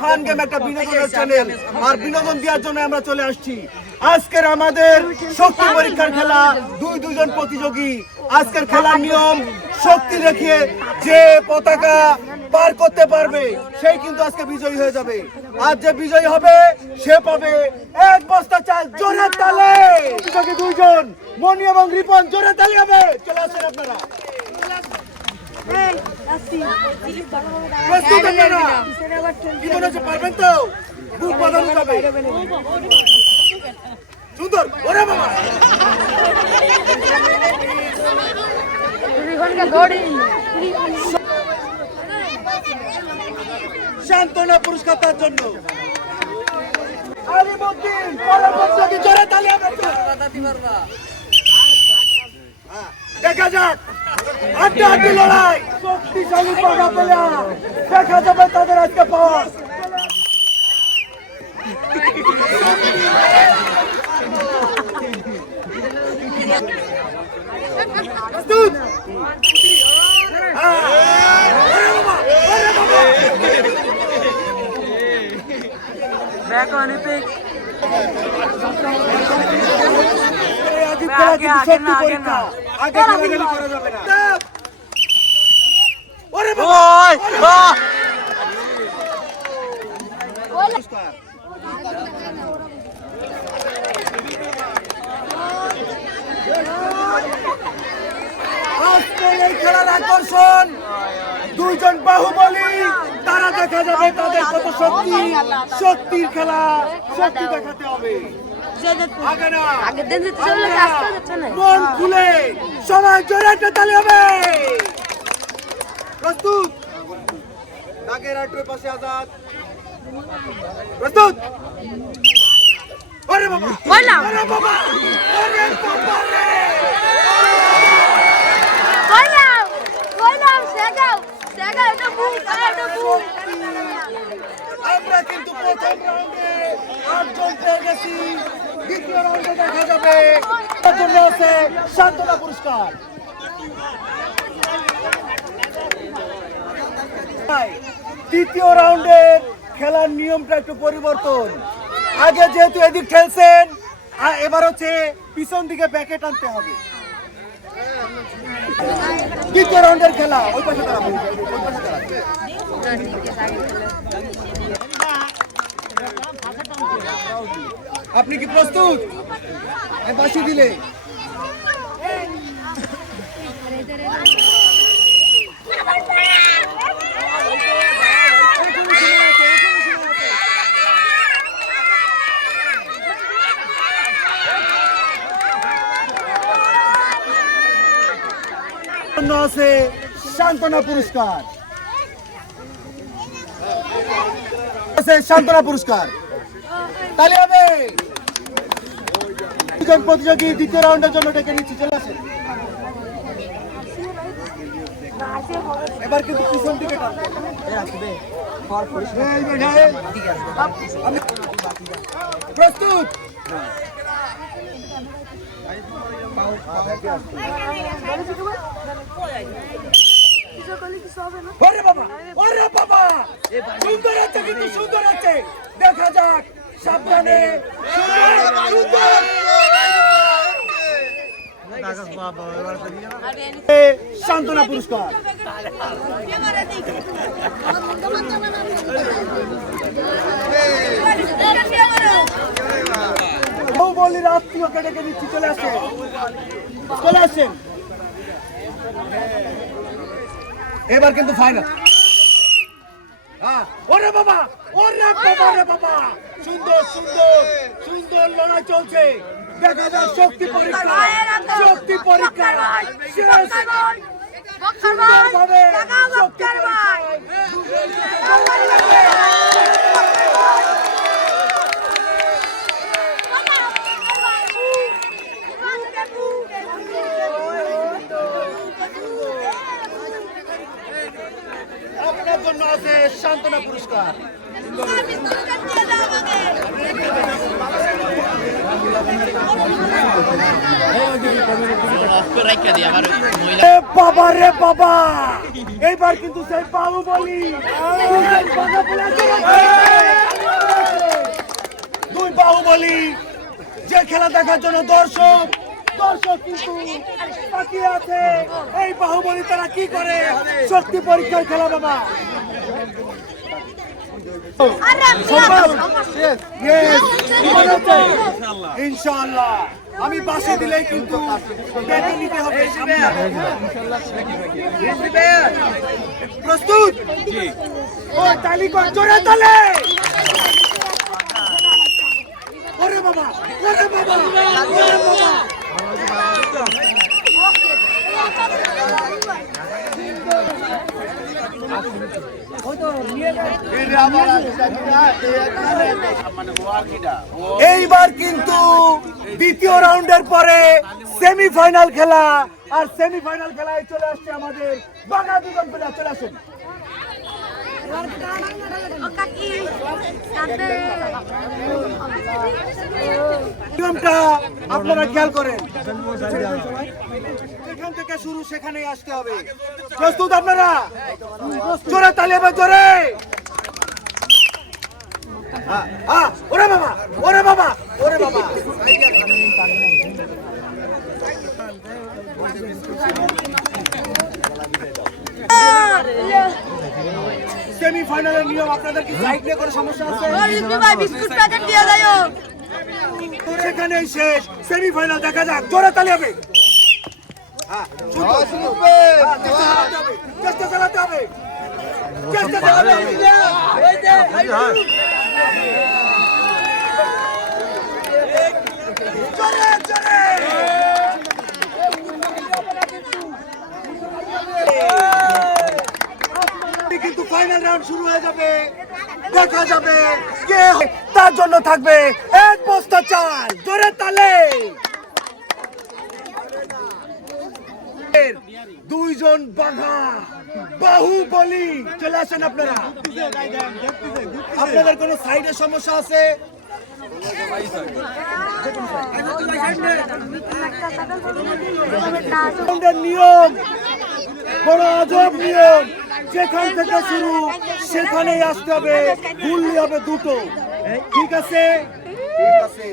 Fun game একটা বিনোদনের channel, আর বিনোদন দেওয়ার জন্য আমরা চলে আসছি। আজকের আমাদের শক্তি পরীক্ষার খেলা, দুজন প্রতিযোগী। আজকের খেলার নিয়ম, শক্তি দেখিয়ে যে পতাকা পার করতে পারবে সেই কিন্তু আজকে বিজয়ী হয়ে যাবে। আর যে বিজয়ী হবে সে পাবে 1 বস্তা চাল। জোরে তালে। প্রতিযোগী 2 জন, মনি এবং রিপন, জোরে তালি হবে। চলে আসেন আপনারা। প্রস্তুত আপনারা? কি মনে হচ্ছে পারবেন তো? খুব বাধানো যাবে। সুন্দর। ওরে বাবা, সান্ত্বনা পুরস্কার তার জন্য আলিমউদ্দিন, পরবর্তী জোরে তালি হবে। দেখা যাক আড্ডাআড্ডি লড়াই, শক্তিশালী পাকা প্লেয়ার, দেখা যাবে তাদের আজকে পাওয়ার। প্রস্তুত? খেলার আকর্ষণ 2 জন বাহুবলী, তারা দেখা যাবে তাদের কত শক্তি। শক্তির খেলা, শক্তি দেখাতে হবে। মন খুলে সবাই জোরে একটা তালি হবে। প্রস্তুত? দাগের আটুর পাশে আজাদ। প্রস্তুত? ওরে বাবা, ওরে বাবা, ওরে বাবা রে। আমরা কিন্তু প্রথম রাউন্ডে 8 জন পেয়ে গেছি। দ্বিতীয় রাউন্ডে দেখা যাবে তার জন্য আছে সান্ত্বনা পুরস্কার। তৃতীয় রাউন্ডের খেলার নিয়মটা একটু পরিবর্তন। আগে যেহেতু এদিক খেলছেন, এবার হচ্ছে পিছন দিকে ব্যাকে টানতে হবে। দ্বিতীয় রাউন্ডের খেলা। ওই পাশে দাঁড়াবো, ওই পাশে দাঁড়াবো। আপনি কি প্রস্তুত? বাঁশি দিলে আছে সান্ত্বনা পুরস্কার, আছে সান্ত্বনা পুরস্কার। তালি হবে। 2 জন প্রতিযোগী দ্বিতীয় রাউন্ডের জন্য ডেকে নিচ্ছি, চলে আসেন। এবার কিন্তু পিছন দিকে প্রস্তুত? ওরে বাবা, ওরে বাবা, সুন্দর আছে কিন্তু সুন্দর আছে। দেখা যাক, সাবধানে। সান্ত্বনা পুরস্কার। বাহুবলীর আত্মীয়কে ডেকে দিচ্ছি, চলে আসেন, চলে আসেন। এবার কিন্তু ফাইনাল। ওরে বাবা, ওরে বাবা রে বাবা, সুন্দর সুন্দর সুন্দর লড়াই চলছে। দেখা যায় শক্তি পরীক্ষা, শক্তি পরীক্ষা শেষ। সুন্দরভাবে শক্তি আপনার জন্য আছে সান্ত্বনা পুরস্কার। বাবা রে বাবা, এইবার কিন্তু সেই বাহুবলী দুই বাহুবলী যে খেলা দেখার জন্য দর্শক কিন্তু তাকিয়ে আছে। এই বাহুবলী তারা কি করে? শক্তি পরীক্ষার খেলা বাবা। ইনশাআল্লাহ আমি বাসে দিলেই কিন্তু ব্যাটে নিতে হবে। প্রস্তুত? ও তালি কর, জোরে তালে। ওরে বাবা, ওরে বাবা, ওরে বাবা। এইবার কিন্তু দ্বিতীয় রাউন্ডের পরে সেমিফাইনাল খেলা, আর সেমিফাইনাল খেলায় চলে আসছে আমাদের বাংলা দুজন প্লেয়ার। চলে আসেন। নিয়মটা আপনারা খেয়াল করেন, যেখান থেকে শুরু সেখানেই আসতে হবে। প্রস্তুত আপনারা? জোরে তালি হবে, জোরে। ওরে বাবা, ওরে বাবা, ওরে বাবা। সেমিফাইনালের নিয়ম আপনাদের কি সাইড নিয়ে কোনো সমস্যা আছে? সেখানেই শেষ। সেমিফাইনাল দেখা যাক, জোরে তালি হবে। চেষ্টা চালাতে হবে, চেষ্টা চালাতে হবে। জোরে জোরে কিন্তু ফাইনাল রাউন্ড শুরু হয়ে যাবে। দেখা যাবে কে তার জন্য থাকবে এক বস্তা চাল। জোরে তালে। দুইজন বাঘা বাহুবলী চলে আসেন আপনারা। আপনাদের কোনো সাইডের সমস্যা আছে? নিয়ম বড় আজব নিয়ম, যেখান থেকে শুরু সেখানেই আসতে হবে। ভুললে হবে দুটো। ঠিক আছে, ঠিক আছে।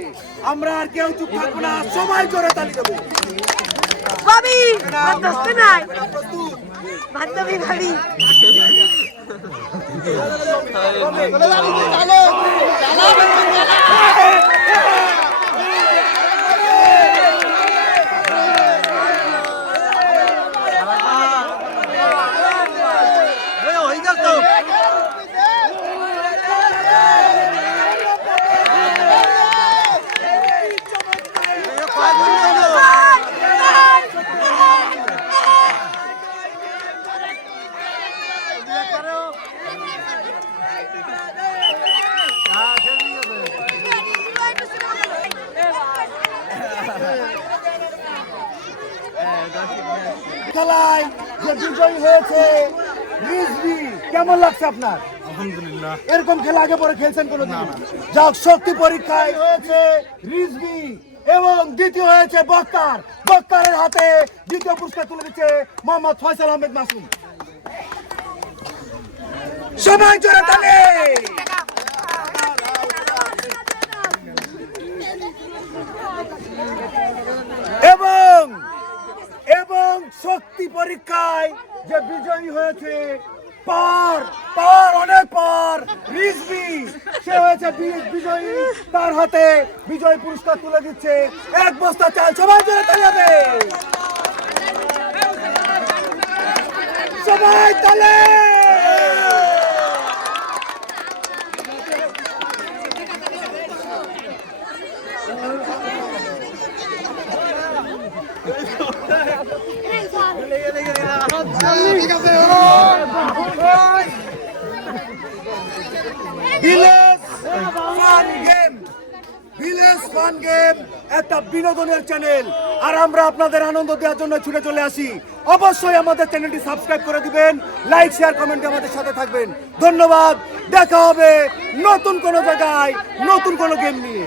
আমরা আর কেউ চুপ থাকবো না, সবাই জোরে তালি দেবো। ভাবি দোস্ত নাই বান্ধবী ভাবি খেলায় যে বিজয়ী হয়েছে রিজভি, কেমন লাগছে আপনার? আলহামদুলিল্লাহ। এরকম খেলা আগে পরে খেলছেন কোনোদিন? যাক, শক্তি পরীক্ষায় হয়েছে রিজভি এবং দ্বিতীয় হয়েছে বক্কার। বক্কারের হাতে দ্বিতীয় পুরস্কার তুলে দিচ্ছে মোহাম্মদ ফয়সাল আহমেদ মাসুম। সবাই জোরে তালি। এবং এবং শক্তি পরীক্ষায় যে বিজয়ী হয়েছে অনেক পর রিজভি, সে হয়েছে বিজয়ী। তার হাতে বিজয় পুরস্কার তুলে দিচ্ছে এক বস্তা চাল। সবাই জোরে তালি হবে, সবাই তালে। ভিলেজ ফান গেম একটা বিনোদনের চ্যানেল, আর আমরা আপনাদের আনন্দ দেওয়ার জন্য ছুটে চলে আসি। অবশ্যই আমাদের চ্যানেলটি সাবস্ক্রাইব করে দিবেন, লাইক শেয়ার কমেন্টে আমাদের সাথে থাকবেন। ধন্যবাদ। দেখা হবে নতুন কোনো জায়গায় নতুন কোনো গেম নিয়ে।